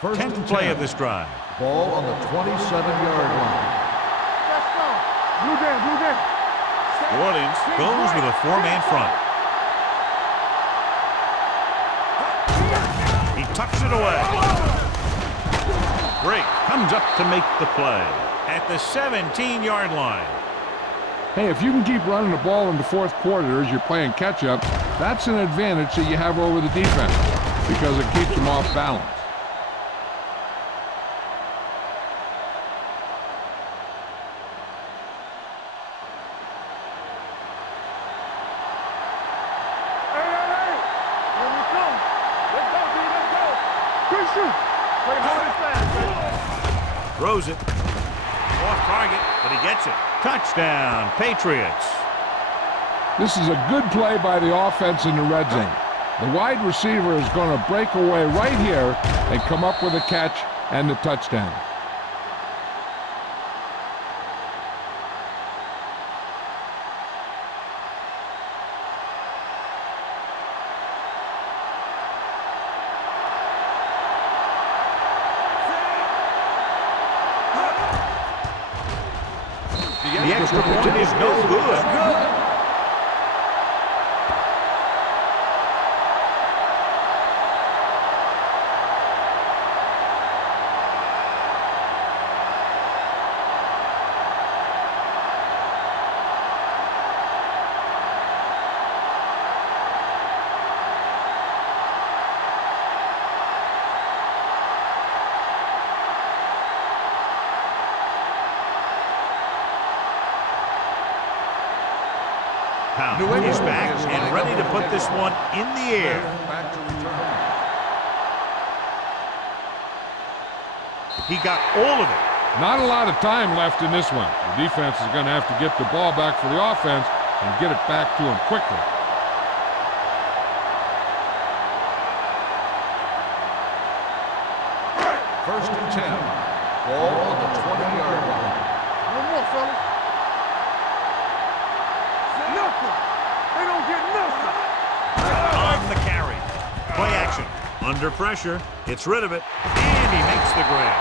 10th play of this drive. Ball on the 27-yard line. Let's go. Blue game, blue game. New Orleans goes with a 4-man front. He tucks it away. Drake comes up to make the play at the 17-yard line. Hey, if you can keep running the ball in the fourth quarter as you're playing catch-up, that's an advantage that you have over the defense because it keeps them off balance. Hey. Here we come. Let's go, D. Let's go. Quick shoot. Play hard and fast, baby. Throws it. Off target, but he gets it. Touchdown, Patriots. This is a good play by the offense in the red zone. The wide receiver is going to break away right here and come up with a catch and the touchdown. The extra point is no good. Pound is back and ready to put this one in the air. Back to return. He got all of it. Not a lot of time left in this one. The defense is going to have to get the ball back for the offense and get it back to him quickly. First and 10. Ball on the 20-yard line. One more, fellas. Nothing. They don't get nothing. On the carry. Play action. Under pressure. Gets rid of it. And he makes the grab.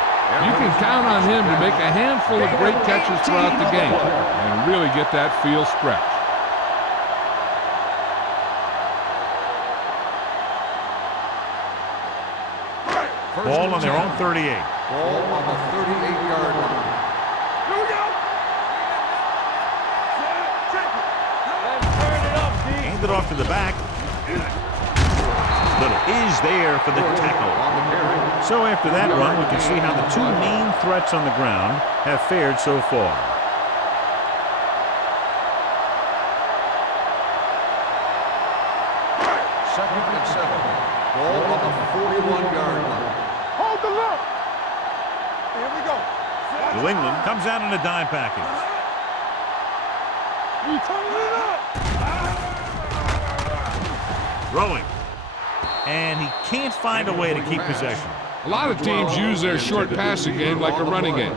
You can count on him to make a handful of great catches throughout the game and really get that field stretch. Ball on their own 38. Ball on the 38-yard line. Here we go. Check it. Let's turn it up, D. Hand it off to the back. Little is there for the tackle. On the carry. So after that run, we can see how the two main threats on the ground have fared so far. Second and 7. Ball on the 41-yard line. Hold the look. Here we go. New England comes out in a dime package. We turning it up. Throwing. And he can't find a way to keep possession. A lot of teams use their short passing game like a running game.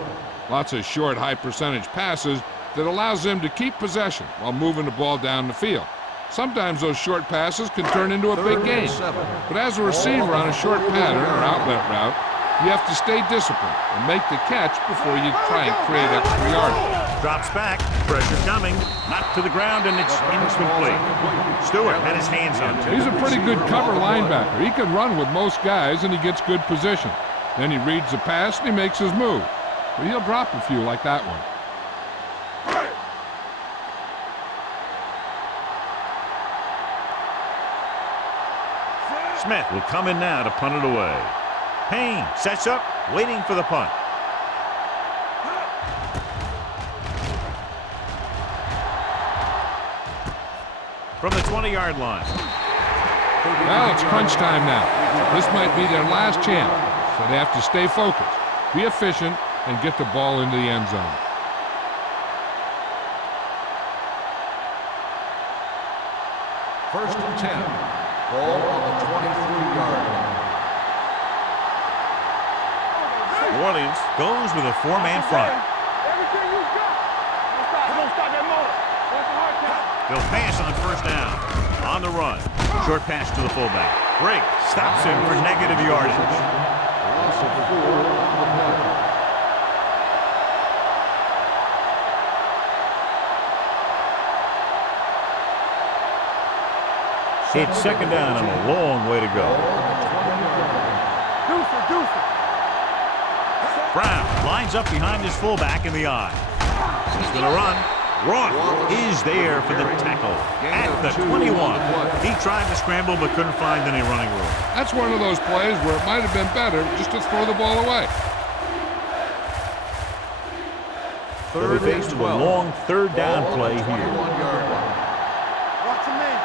Lots of short, high-percentage passes that allows them to keep possession while moving the ball down the field. Sometimes those short passes can turn into a big game. But as a receiver on a short pattern or outlet route, you have to stay disciplined and make the catch before you try and create extra yardage. Drops back. Pressure coming. Knocked to the ground, and it's incomplete. Stewart had his hands on it. He's a pretty good cover linebacker. He can run with most guys, and he gets good position. Then he reads the pass, and he makes his move. But he'll drop a few like that one. Smith will come in now to punt it away. Payne sets up, waiting for the punt. From the 20-yard line. Well, it's crunch time now. This might be their last chance, so they have to stay focused, be efficient, and get the ball into the end zone. First and 10. Ball on the 23-yard line. New Orleans goes with a four-man front. Everything you got. Don't stop that motor. That's a hard time. They'll pass on first down. On the run. Short pass to the fullback. Break stops him for negative yardage. Loss of 4 on the play. It's second down and a long way to go. Deuce. Brown lines up behind his fullback in the eye. He's going to run. Roth is there for the tackle at the 21. He tried to scramble but couldn't find any running room. That's one of those plays where it might have been better just to throw the ball away. They'll be faced with a long third down play here. Watch your man.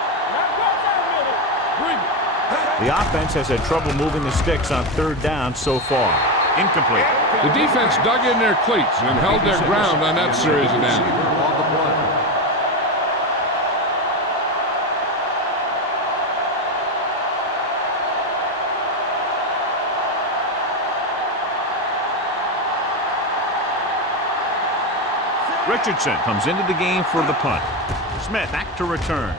The offense has had trouble moving the sticks on third down so far. Incomplete. The defense dug in their cleats and held their ground on that series of downs. Richardson comes into the game for the punt. Smith back to return.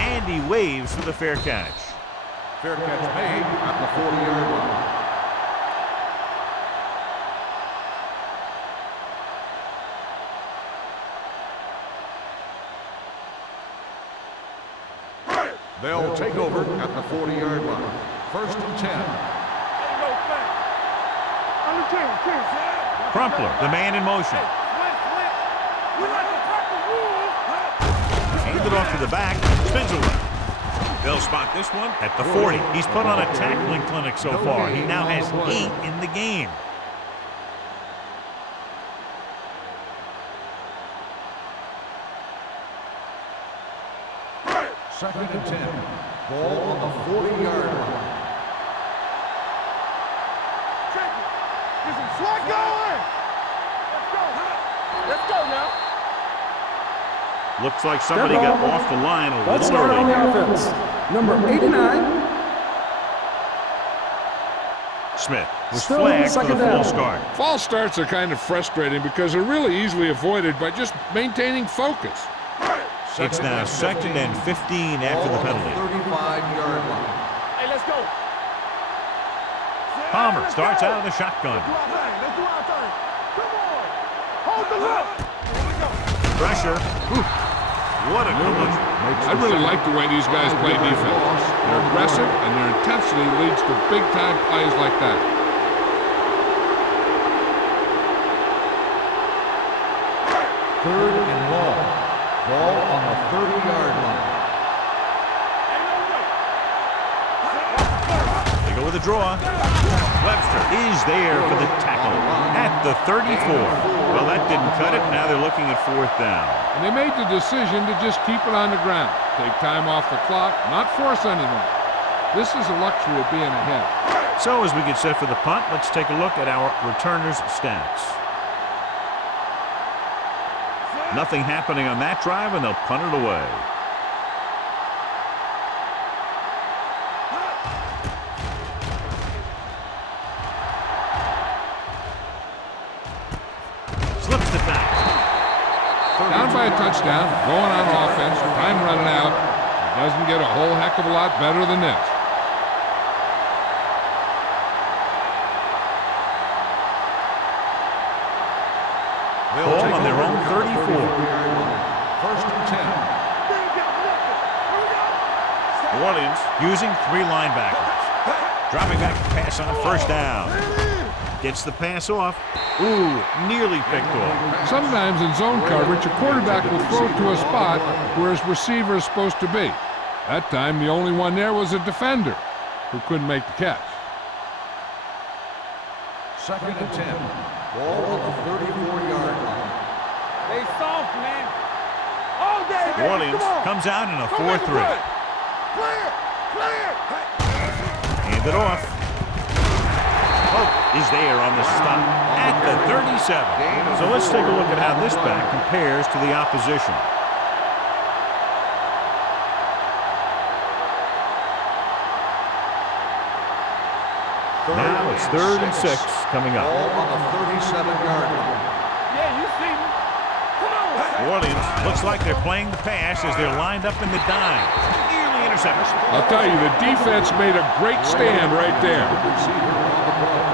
And he waves for the fair catch. Fair catch made at the 40-yard line. They'll take over at the 40-yard line. First and 10. Crumpler, the man in motion. Handed off to the back, spins away. They'll spot this one at the 40. He's put on a tackling clinic so far. He now has 8 in the game. Second and 10. Ball on the 40-yard line. Get some slack going. Let's go now. Looks like somebody got off the line a Let's little start on early. the offense. Number 89. Smith was Still flagged for the second false down. start. False starts are kind of frustrating because they're really easily avoided by just maintaining focus. It's now second and 15 after the penalty. 35-yard line. Hey, let's go. Palmer starts out of the shotgun. Let's do our thing. Come on. Hold the left. Here we go. Pressure. Whew. What a collision. I really like the way these guys play defense. They're aggressive, and their intensity leads to big-time plays like that. Third and long. Ball on the 30-yard line. They go with a draw. Webster is there for the tackle at the 34. Well, that didn't cut it. Now they're looking at fourth down. And they made the decision to just keep it on the ground. Take time off the clock, not force anything. This is the luxury of being ahead. So as we get set for the punt, let's take a look at our returners' stats. Nothing happening on that drive, and they'll punt it away. Slips it back. Down by a touchdown, going on offense, time running out. It doesn't get a whole heck of a lot better than this. Ball on their own 34. First and 10. New Orleans using 3 linebackers. Dropping back to pass on first down. Gets the pass off. Ooh, nearly picked off. Sometimes in zone coverage, a quarterback will throw to a spot where his receiver is supposed to be. That time, the only one there was a defender who couldn't make the catch. 2nd and 10. Ball on the 34-yard line. They soft, man. All day, New baby. Orleans Come on. comes out in a Go make a 4-3. play. Clear. Clear. Hand it off. Hope is there on the stop at the 37. So let's take a look at how this back compares to the opposition. Now it's 3rd and 6 coming up. Ball on the 37-yard line. Yeah, you see me. Come on. New Orleans looks like they're playing the pass as they're lined up in the dime. Nearly intercepted. I'll tell you, the defense made a great stand right there. Receiver on the play.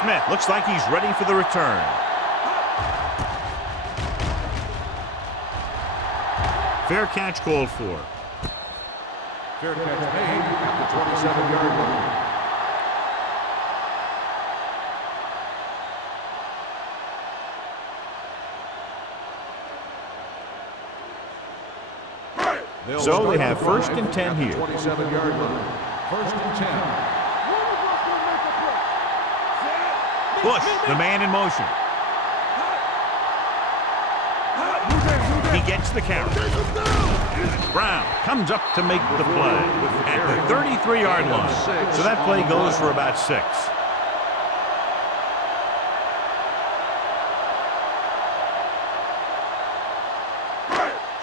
Smith looks like he's ready for the return. Fair catch called for. Fair catch made at the 27-yard line. So they have 1st and 10 here. 27-yard line. 1st and 10. Bush, the man in motion. He gets the carry. Brown comes up to make the play at the 33-yard line. So that play goes for about 6.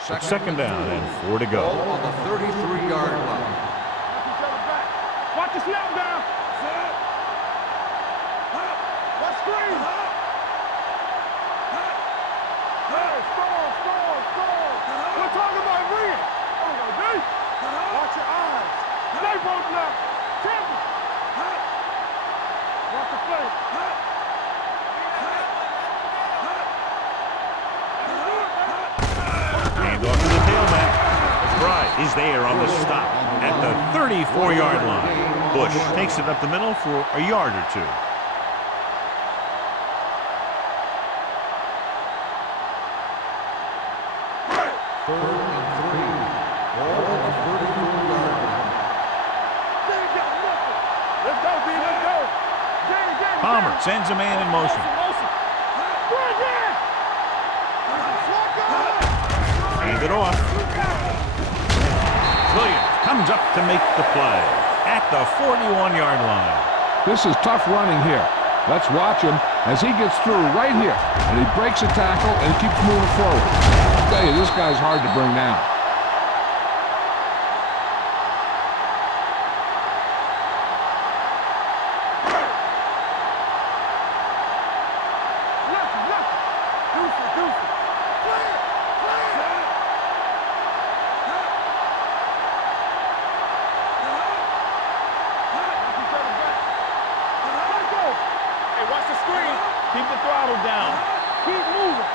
It's 2nd down and 4 to go. Ball on the 33-yard line. Watch the snap down. Let's screen. Hey, score. We're talking about win. Watch your eyes. Stay both now. Champion. Watch the play. Hand off to the tailback. Fry is there on the stop at the 34-yard line. Bush takes it up the middle for a yard or 2. Third and 3. Ball on the 34-yard line. Let's go, B. Let's go. Palmer sends a man in motion. Hand it off. Williams comes up to make the play at the 41-yard line. This is tough running here. Let's watch him as he gets through right here. And he breaks a tackle and keeps moving forward. I'll tell you, this guy's hard to bring down. Keep the throttle down. Keep moving.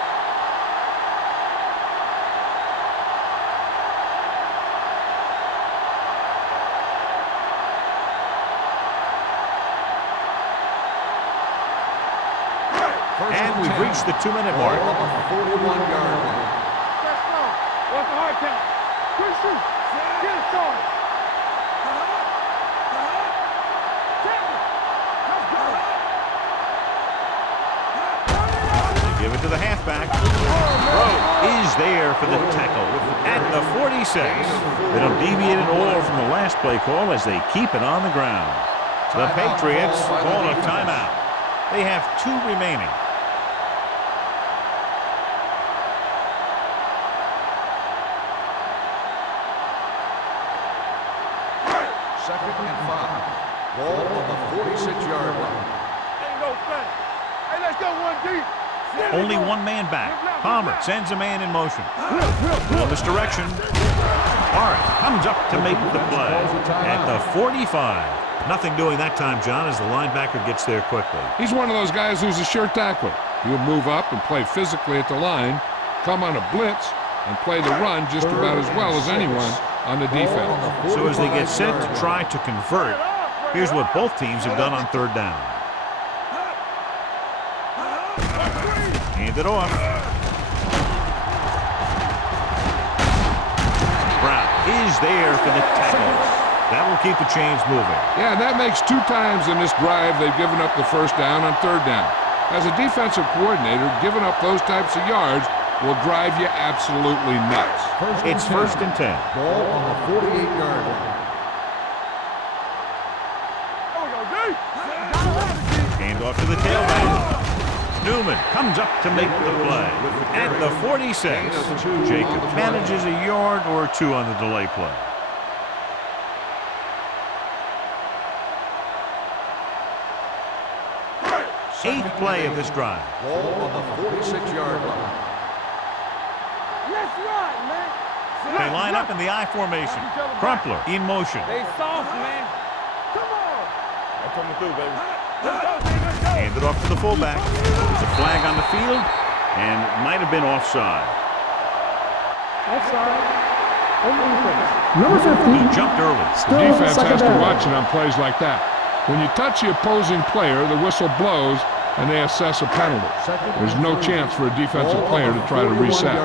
And we've reached the 2-minute mark. Ball on the 41-yard line. Let's go. What's the hard count? Quick shoot. Get it started. Give it to the halfback. Rowe is there for the tackle at the 46. They don't deviate at all from the last play call as they keep it on the ground. The Patriots call a timeout. They have 2 remaining. Second and 5. Ball on the 46-yard line. Ain't no thing. Hey, let's go one deep. Only one man back. Palmer sends a man in motion. On this direction. Barrett comes up to make the play at the 45. Nothing doing that time, John, as the linebacker gets there quickly. He's one of those guys who's a sure tackler. He'll move up and play physically at the line, come on a blitz, and play the run just about as well as anyone. on the defense. So as they get set to try to convert, here's what both teams have done on third down. Hand it off. Brown is there for the tackle. That will keep the chains moving. Yeah, and that makes 2 times in this drive they've given up the first down on third down. As a defensive coordinator, giving up those types of yards will drive you absolutely nuts. It's first and 10. Ball on the 48-yard line. Hand off to the tailback. Newman comes up to make the play. At the 46, Jacob manages a yard or 2 on the delay play. Eighth play of this drive. Ball on the 46-yard line. Let's run, man. They line up in the I formation. Crumpler in motion. They soft, man. Come on. I'm coming through, baby. Let's go, baby. Let's go. Hand it off to the fullback. There's a flag on the field, and it might have been offside. Offside. On defense. Number 50. He jumped early. The defense has to watch it on plays like that. When you touch the opposing player, the whistle blows, and they assess a penalty. There's no chance for a defensive player to try to reset.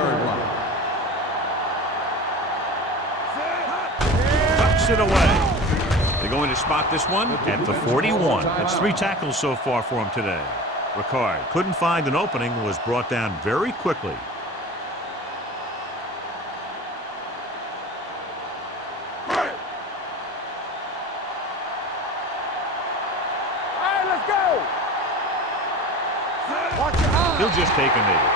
Tucks it away. They're going to spot this one at the 41. That's 3 tackles so far for him today. Ricard couldn't find an opening, was brought down very quickly. He'll just take a knee.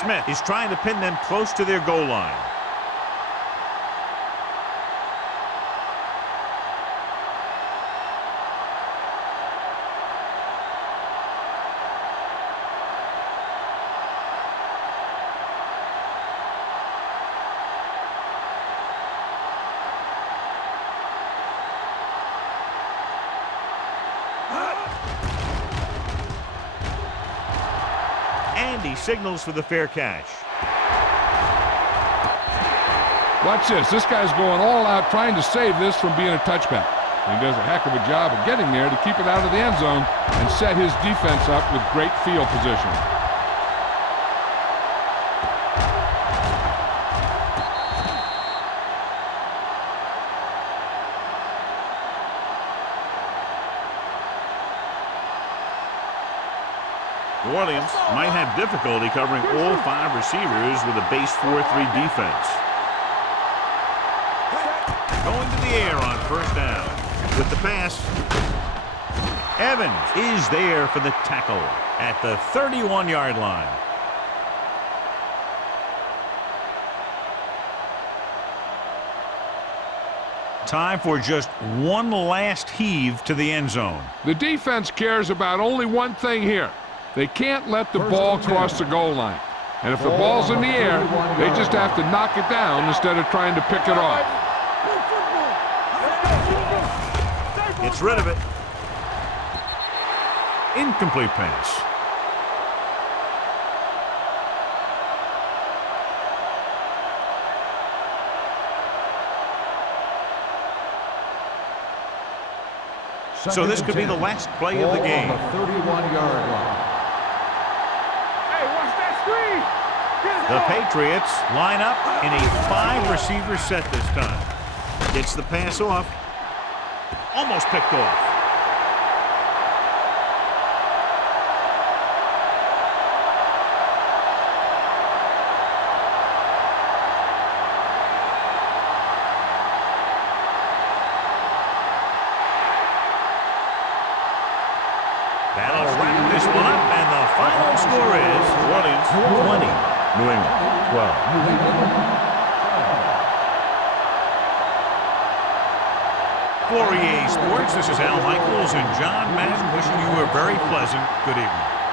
Smith is trying to pin them close to their goal line. And he signals for the fair catch. Watch this. This guy's going all out trying to save this from being a touchback. He does a heck of a job of getting there to keep it out of the end zone and set his defense up with great field position. New Orleans might have difficulty covering all 5 receivers with a base 4-3 defense. Going to the air on first down. With the pass, Evans is there for the tackle at the 31-yard line. Time for just one last heave to the end zone. The defense cares about only one thing here. They can't let the ball cross the goal line. And if the ball's in the air, they just have to knock it down instead of trying to pick it off. Gets rid of it. Incomplete pass. So this could be the last play of the game. 31-yard line. Hey, watch that screen. The Patriots line up in a 5-receiver set this time. Gets the pass off. Almost picked off. That'll wrap this one up, and the final score is New Orleans 20, New England 12. For EA Sports, this is Al Michaels and John Madden wishing you a very pleasant good evening.